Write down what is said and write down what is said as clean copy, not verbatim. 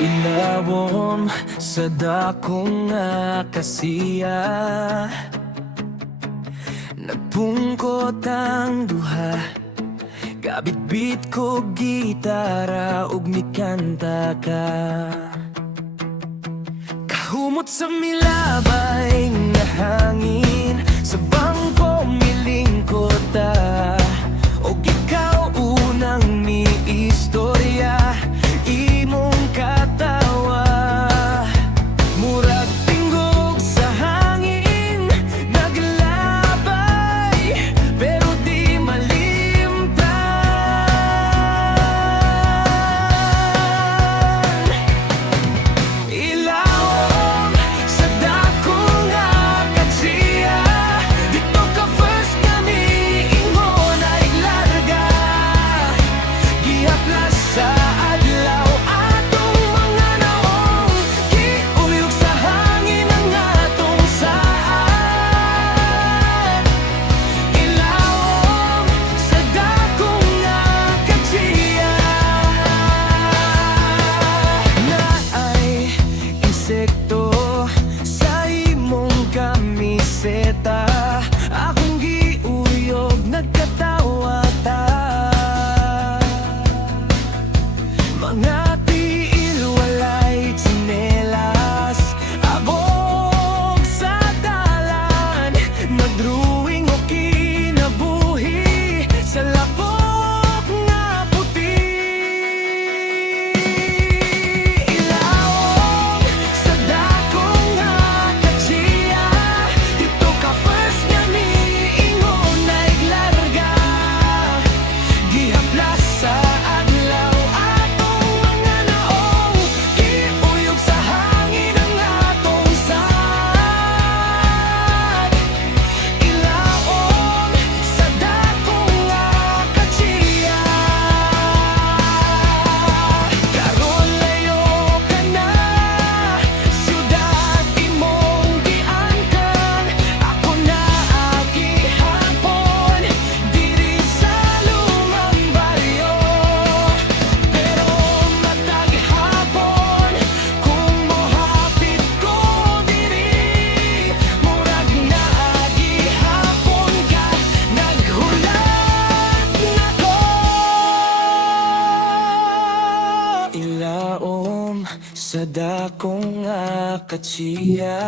Ilawom sa dakong nga kasiya, nagpungkot ang duha. Gabitbit ko gitara ug mikanta ka. Kahumot sa milabay nga hangin, sa bangko milingkot ta. Og ikaw unang miistorya, imong katawa. Murag tinggog sa hangin, naglabay, pero di malimtan. Ilawom sa dakong nga kasiya, dito ka first nga miingon ay larga. Gihaplas sa adlaw atong mga naong, giuyog sa hangin ang atong saad. Ilawom sa dakong nga kasiya, naay insekto sa imong kamiseta. Akong giuyog nagkatawa ta. Mga tiil walay tsinelas, abog sa dalan. Nagdruwing o kinabuhi sa labok nga puti. Ilawom sa dakong nga kasiya, dito ka first nga miingon ay larga. Gihaplas sa adlaw atong mga naong, giuyog sa hangin ang atong saad. Ilawom sa dakong nga kasiya, karon layo ka na, siyudad imong giangkan. Ako na gihapon diri sa lumang baryo, pero matag hapon kung mohapit ko diri, murag na gihapon ka naghulat nako. Ilaom sa dakong nga kasiya.